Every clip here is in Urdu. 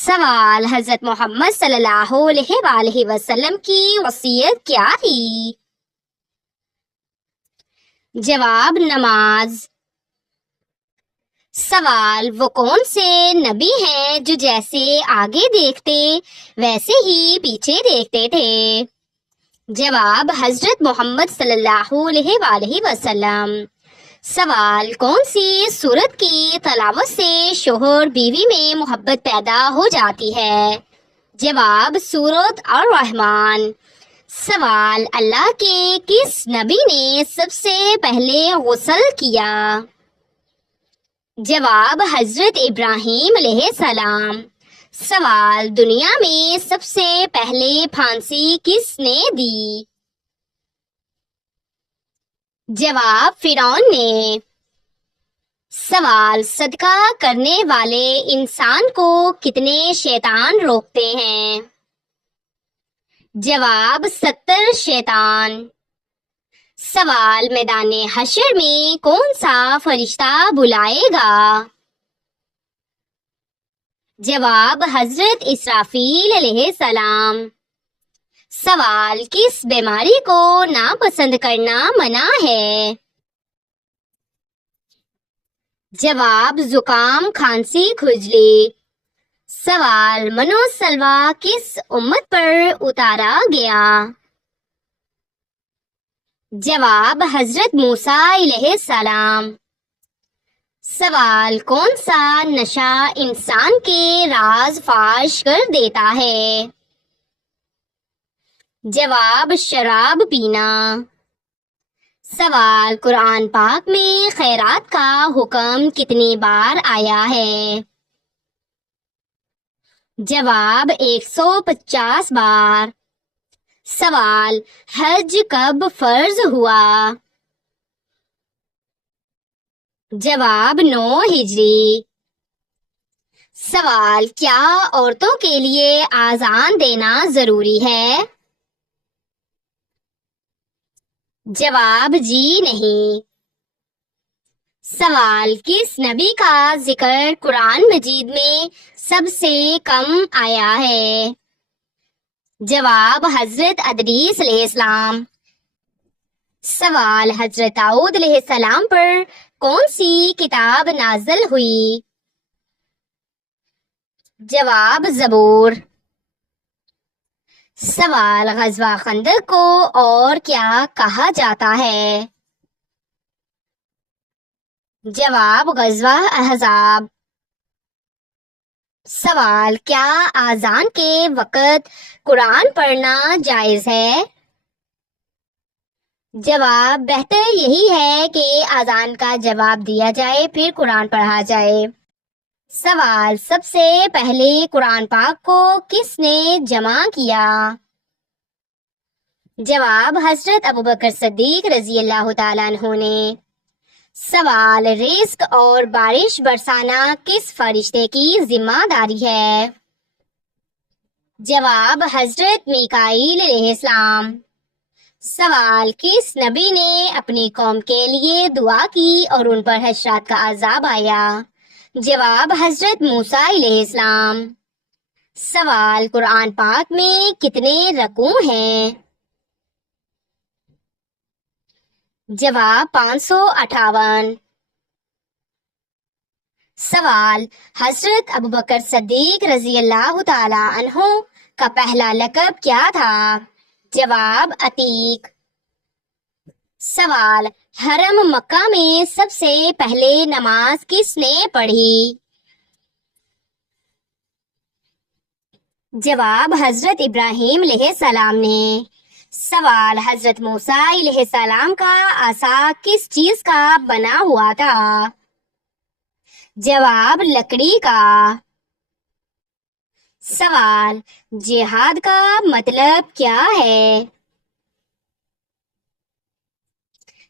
سوال: حضرت محمد صلی اللہ علیہ وآلہ وسلم کی وصیت کیا تھی؟ جواب: نماز۔ سوال: وہ کون سے نبی ہیں جو جیسے آگے دیکھتے ویسے ہی پیچھے دیکھتے تھے؟ جواب: حضرت محمد صلی اللہ علیہ وآلہ وسلم۔ سوال: کون سی سورت کی تلاوت سے شوہر بیوی میں محبت پیدا ہو جاتی ہے؟ جواب: سورت الرحمن۔ سوال: اللہ کے کس نبی نے سب سے پہلے غسل کیا؟ جواب: حضرت ابراہیم علیہ السلام۔ سوال: دنیا میں سب سے پہلے پھانسی کس نے دی؟ جواب: فرعون نے۔ سوال: صدقہ کرنے والے انسان کو کتنے شیطان روکتے ہیں؟ جواب: 70 شیطان۔ سوال: میدان حشر میں کون سا فرشتہ بلائے گا؟ جواب: حضرت اسرافیل علیہ السلام۔ سوال: کس بیماری کو ناپسند کرنا منع ہے؟ جواب: زکام، کھانسی، کھجلی۔ سوال: من و سلویٰ کس امت پر اتارا گیا؟ جواب: حضرت موسیٰ علیہ السلام۔ سوال: کون سا نشہ انسان کے راز فاش کر دیتا ہے؟ جواب: شراب پینا۔ سوال: قرآن پاک میں خیرات کا حکم کتنی بار آیا ہے؟ جواب: 150 بار۔ سوال: حج کب فرض ہوا؟ جواب: 9 ہجری۔ سوال: کیا عورتوں کے لیے اذان دینا ضروری ہے؟ جواب: جی نہیں۔ سوال: کس نبی کا ذکر قرآن مجید میں سب سے کم آیا ہے؟ جواب: حضرت ادریس علیہ السلام۔ سوال: حضرت داؤد علیہ السلام پر کون سی کتاب نازل ہوئی؟ جواب: زبور۔ سوال: غزوہ خندق کو اور کیا کہا جاتا ہے؟ جواب: غزوہ احزاب۔ سوال: کیا اذان کے وقت قرآن پڑھنا جائز ہے؟ جواب: بہتر یہی ہے کہ اذان کا جواب دیا جائے پھر قرآن پڑھا جائے۔ سوال: سب سے پہلے قرآن پاک کو کس نے جمع کیا؟ جواب: حضرت ابوبکر صدیق رضی اللہ تعالیٰ عنہ نے۔ سوال: رزق اور بارش برسانا کس فرشتے کی ذمہ داری ہے؟ جواب: حضرت میکائیل علیہ السلام۔ سوال: کس نبی نے اپنی قوم کے لیے دعا کی اور ان پر حشرات کا عذاب آیا؟ جواب: حضرت موسیٰ علیہ السلام۔ سوال: قرآن پاک میں کتنے رکوع ہیں؟ جواب: 558۔ سوال: حضرت ابوبکر صدیق رضی اللہ تعالی عنہ کا پہلا لقب کیا تھا؟ جواب: عتیق۔ سوال: حرم مکہ میں سب سے پہلے نماز کس نے پڑھی؟ جواب: حضرت ابراہیم علیہ السلام نے۔ سوال: حضرت موسیٰ علیہ السلام کا عصا کس چیز کا بنا ہوا تھا؟ جواب: لکڑی کا۔ سوال: جہاد کا مطلب کیا ہے؟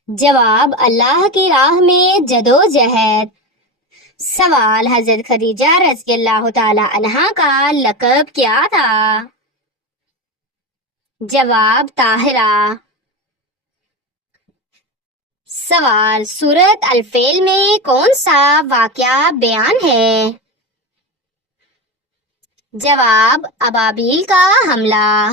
جواب: اللہ کی راہ میں جدوجہد۔ سوال: حضرت خدیجہ رضی اللہ تعالی عنہا کا لقب کیا تھا؟ جواب: طاہرہ۔ سوال: سورۃ الفیل میں کون سا واقعہ بیان ہے؟ جواب ابابیل کا حملہ۔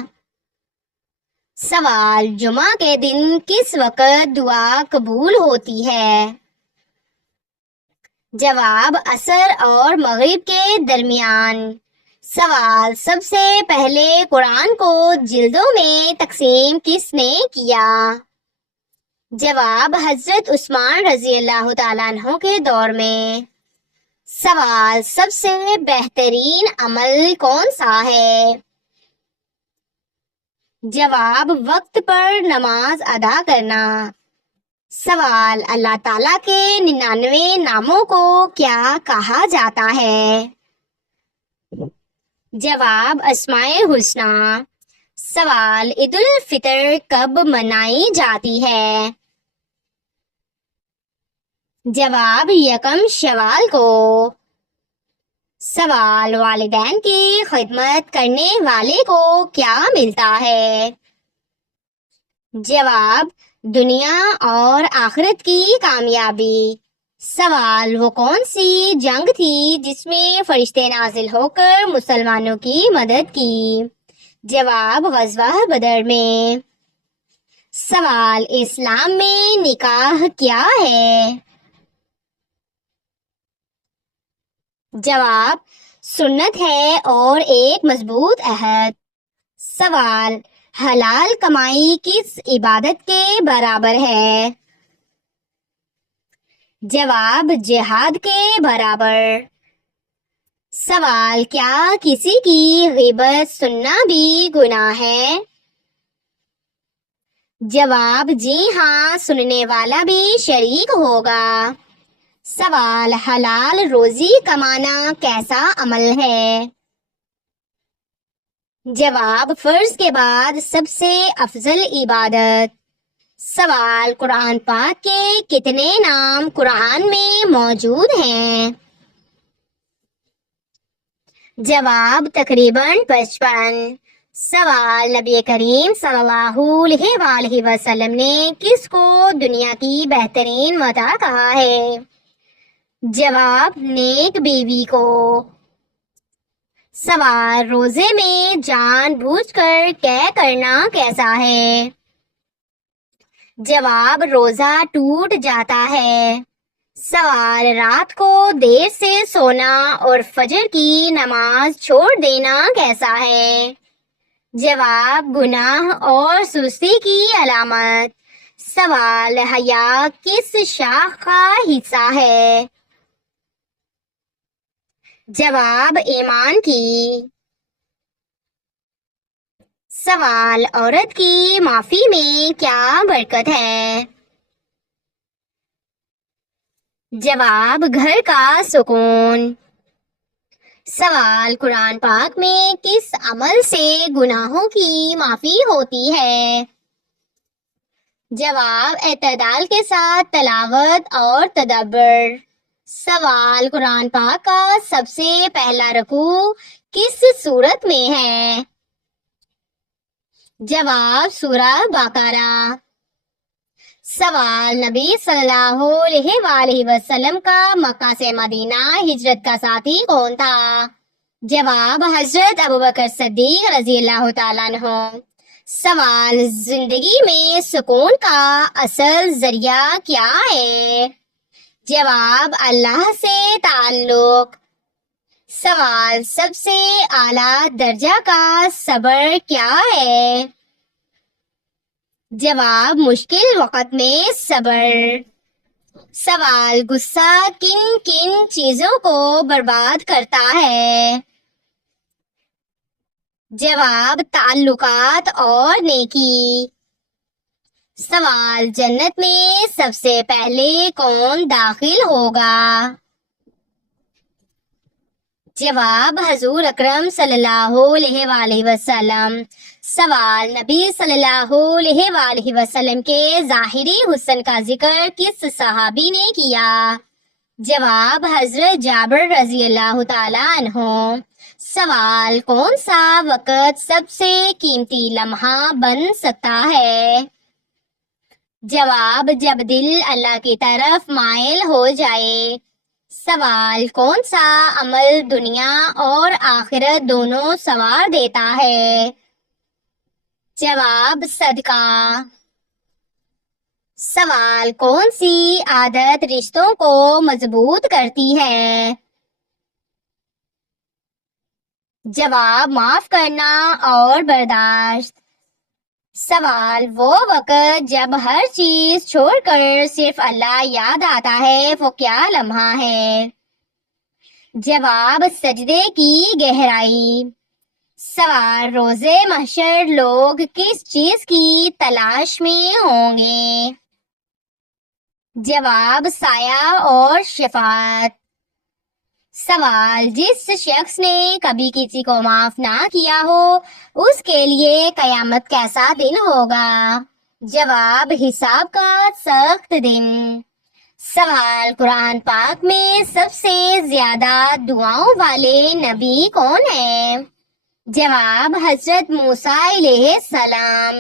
سوال جمعہ کے دن کس وقت دعا قبول ہوتی ہے؟ جواب عصر اور مغرب کے درمیان۔ سوال سب سے پہلے قرآن کو جلدوں میں تقسیم کس نے کیا؟ جواب حضرت عثمان رضی اللہ تعالیٰ عنہ کے دور میں۔ سوال سب سے بہترین عمل کون سا ہے؟ جواب وقت پر نماز ادا کرنا۔ سوال اللہ تعالیٰ کے 99 ناموں کو کیا کہا جاتا ہے؟ جواب اسماء الحسنی۔ سوال عید الفطر کب منائی جاتی ہے؟ جواب یکم شوال کو۔ سوال والدین کی خدمت کرنے والے کو کیا ملتا ہے؟ جواب دنیا اور آخرت کی کامیابی۔ سوال وہ کون سی جنگ تھی جس میں فرشتے نازل ہو کر مسلمانوں کی مدد کی؟ جواب غزوہ بدر میں۔ سوال اسلام میں نکاح کیا ہے؟ جواب سنت ہے اور ایک مضبوط عہد۔ سوال حلال کمائی کس عبادت کے برابر ہے؟ جواب جہاد کے برابر۔ سوال کیا کسی کی غیبت سننا بھی گناہ ہے؟ جواب جی ہاں، سننے والا بھی شریک ہوگا۔ سوال حلال روزی کمانا کیسا عمل ہے؟ جواب فرض کے بعد سب سے افضل عبادت۔ سوال قرآن پاک کے کتنے نام قرآن میں موجود ہیں؟ جواب تقریباً 55۔ سوال نبی کریم صلی اللہ علیہ وآلہ وسلم نے کس کو دنیا کی بہترین متاع کہا ہے؟ جواب نیک بیوی کو۔ سوال روزے میں جان بوجھ کر قے کرنا کیسا ہے؟ جواب روزہ ٹوٹ جاتا ہے۔ سوال رات کو دیر سے سونا اور فجر کی نماز چھوڑ دینا کیسا ہے؟ جواب گناہ اور سستی کی علامت۔ سوال حیا کس شاخ کا حصہ ہے؟ جواب ایمان کی۔ سوال عورت کی معافی میں کیا برکت ہے؟ جواب گھر کا سکون۔ سوال قرآن پاک میں کس عمل سے گناہوں کی معافی ہوتی ہے؟ جواب اعتدال کے ساتھ تلاوت اور تدبر۔ سوال قرآن پاک کا سب سے پہلا رکوع کس سورت میں ہے؟ جواب سورہ بقرہ۔ سوال نبی صلی اللہ علیہ وآلہ وسلم کا مکہ سے مدینہ ہجرت کا ساتھی کون تھا؟ جواب حضرت ابوبکر صدیق رضی اللہ تعالیٰ عنہ۔ سوال زندگی میں سکون کا اصل ذریعہ کیا ہے؟ جواب اللہ سے تعلق۔ سوال سب سے اعلیٰ درجہ کا صبر کیا ہے؟ جواب مشکل وقت میں صبر۔ سوال غصہ کن کن چیزوں کو برباد کرتا ہے؟ جواب تعلقات اور نیکی۔ سوال جنت میں سب سے پہلے کون داخل ہوگا؟ جواب حضور اکرم صلی اللہ علیہ وآلہ وسلم۔ سوال نبی صلی اللہ علیہ وآلہ وسلم کے ظاہری حسن کا ذکر کس صحابی نے کیا؟ جواب حضرت جابر رضی اللہ تعالیٰ عنہ۔ سوال کون سا وقت سب سے قیمتی لمحہ بن سکتا ہے؟ جواب جب دل اللہ کی طرف مائل ہو جائے۔ سوال: کون سا عمل دنیا اور آخرت دونوں سنوار دیتا ہے؟ جواب: صدقہ۔ سوال: کون سی عادت رشتوں کو مضبوط کرتی ہے؟ جواب: معاف کرنا اور برداشت۔ سوال: وہ وقت جب ہر چیز چھوڑ کر صرف اللہ یاد آتا ہے، وہ کیا لمحہ ہے؟ جواب: سجدے کی گہرائی۔ سوال: روزے محشر لوگ کس چیز کی تلاش میں ہوں گے؟ جواب: سایہ اور شفاعت۔ سوال: جس شخص نے کبھی کسی کو معاف نہ کیا ہو، اس کے لیے قیامت کیسا دن ہوگا؟ جواب: حساب کا سخت دن۔ سوال: قرآن پاک میں سب سے زیادہ دعاؤں والے نبی کون ہیں؟ جواب: حضرت موسیٰ علیہ السلام۔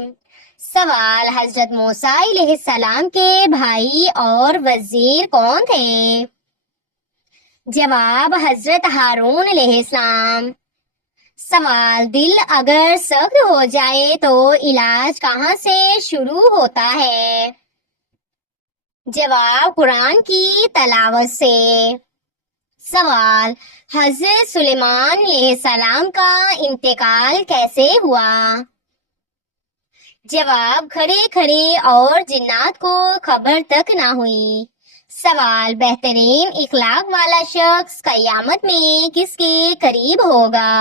سوال: حضرت موسیٰ علیہ السلام کے بھائی اور وزیر کون تھے؟ جواب: حضرت ہارون علیہ السلام۔ سوال: دل اگر سخت ہو جائے تو علاج کہاں سے شروع ہوتا ہے؟ جواب: قرآن کی تلاوت سے۔ سوال: حضرت سلیمان علیہ السلام کا انتقال کیسے ہوا؟ جواب: کھڑے کھڑے اور جنات کو خبر تک نہ ہوئی۔ سوال: بہترین اخلاق والا شخص قیامت میں کس کے قریب ہوگا؟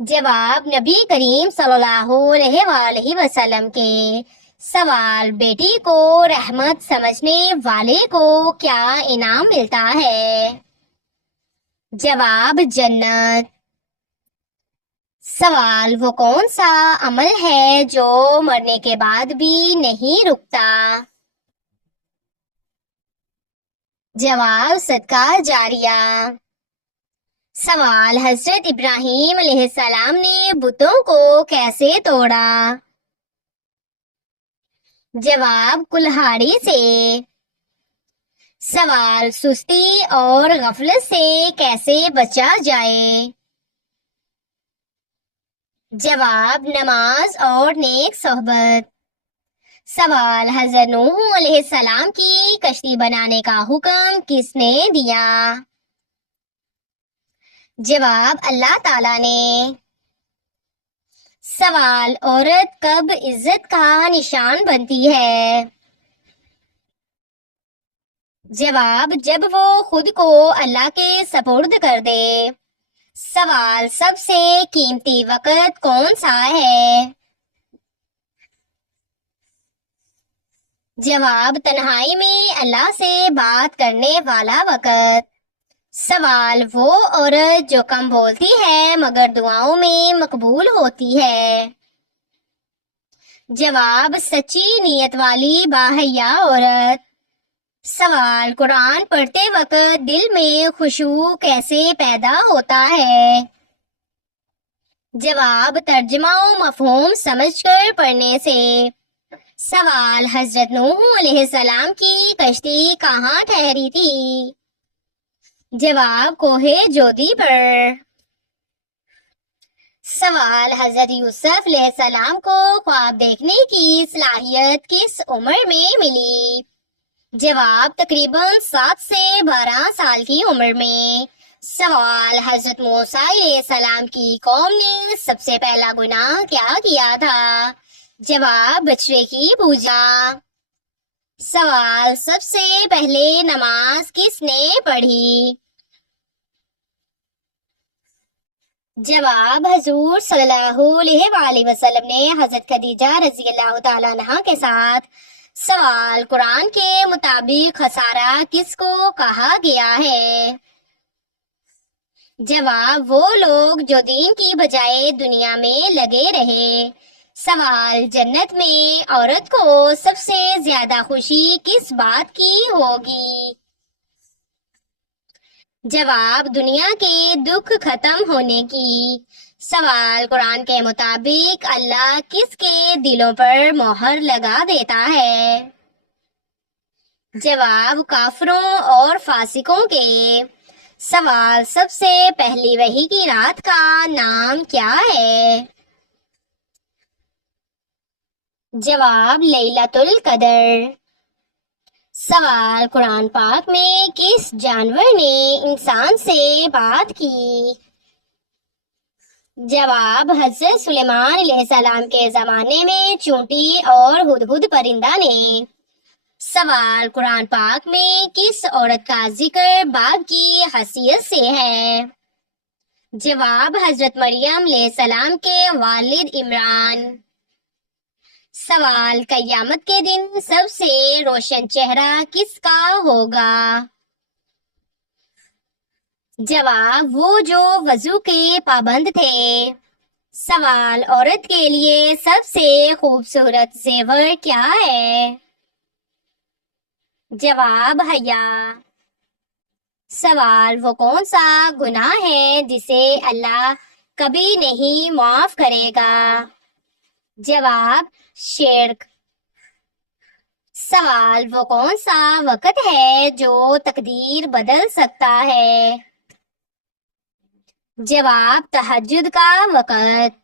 جواب: نبی کریم صلی اللہ علیہ وآلہ وسلم کے۔ سوال: بیٹی کو رحمت سمجھنے والے کو کیا انعام ملتا ہے؟ جواب: جنت۔ سوال: وہ کون سا عمل ہے جو مرنے کے بعد بھی نہیں رکتا؟ جواب: صدقہ جاریہ۔ سوال: حضرت ابراہیم علیہ السلام نے بتوں کو کیسے توڑا؟ جواب: کلہاڑی سے۔ سوال: سستی اور غفلت سے کیسے بچا جائے؟ جواب: نماز اور نیک صحبت۔ سوال: حضرت نوح علیہ السلام کی کشتی بنانے کا حکم کس نے دیا؟ جواب: اللہ تعالیٰ نے۔ سوال: عورت کب عزت کا نشان بنتی ہے؟ جواب: جب وہ خود کو اللہ کے سپرد کر دے۔ سوال: سب سے قیمتی وقت کون سا ہے؟ جواب: تنہائی میں اللہ سے بات کرنے والا وقت۔ سوال: وہ عورت جو کم بولتی ہے مگر دعاؤں میں مقبول ہوتی ہے۔ جواب: سچی نیت والی باحیا عورت۔ سوال: قرآن پڑھتے وقت دل میں خشوع کیسے پیدا ہوتا ہے؟ جواب: ترجمہ و مفہوم سمجھ کر پڑھنے سے۔ سوال: حضرت نوح علیہ السلام کی کشتی کہاں ٹھہری تھی؟ جواب: کوہ جودی پر۔ سوال: حضرت یوسف علیہ السلام کو خواب دیکھنے کی صلاحیت کس عمر میں ملی؟ جواب: تقریباً 7 سے 12 سال کی عمر میں۔ سوال: حضرت موسیٰ علیہ السلام کی قوم نے سب سے پہلا گناہ کیا کیا تھا؟ جواب: بچڑے کی پوجا۔ سوال: سب سے پہلے نماز کس نے پڑھی؟ جواب: حضور صلی اللہ علیہ وآلہ وسلم نے حضرت خدیجہ رضی اللہ تعالیٰ عنہا کے ساتھ۔ سوال: قرآن کے مطابق خسارہ کس کو کہا گیا ہے؟ جواب: وہ لوگ جو دین کی بجائے دنیا میں لگے رہے۔ سوال: جنت میں عورت کو سب سے زیادہ خوشی کس بات کی ہوگی؟ جواب: دنیا کے دکھ ختم ہونے کی۔ سوال: قرآن کے مطابق اللہ کس کے دلوں پر مہر لگا دیتا ہے؟ جواب کافروں اور فاسقوں کے۔ سوال سب سے پہلی وحی کی رات کا نام کیا ہے؟ جواب لیلۃ القدر۔ سوال قرآن پاک میں کس جانور نے انسان سے بات کی؟ جواب حضرت سلیمان علیہ السلام کے زمانے میں چونٹی اور ہدہد پرندہ نے۔ سوال قرآن پاک میں کس عورت کا ذکر باپ کی حیثیت سے ہے؟ جواب حضرت مریم علیہ السلام کے والد عمران۔ سوال قیامت کے دن سب سے روشن چہرہ کس کا ہوگا؟ جواب وہ جو وضو کے پابند تھے۔ سوال عورت کے لیے سب سے خوبصورت زیور کیا ہے؟ جواب حیا۔ سوال وہ کون سا گناہ ہے جسے اللہ کبھی نہیں معاف کرے گا؟ جواب شرک۔ سوال وہ کون سا وقت ہے جو تقدیر بدل سکتا ہے؟ جواب تہجد کا وقت۔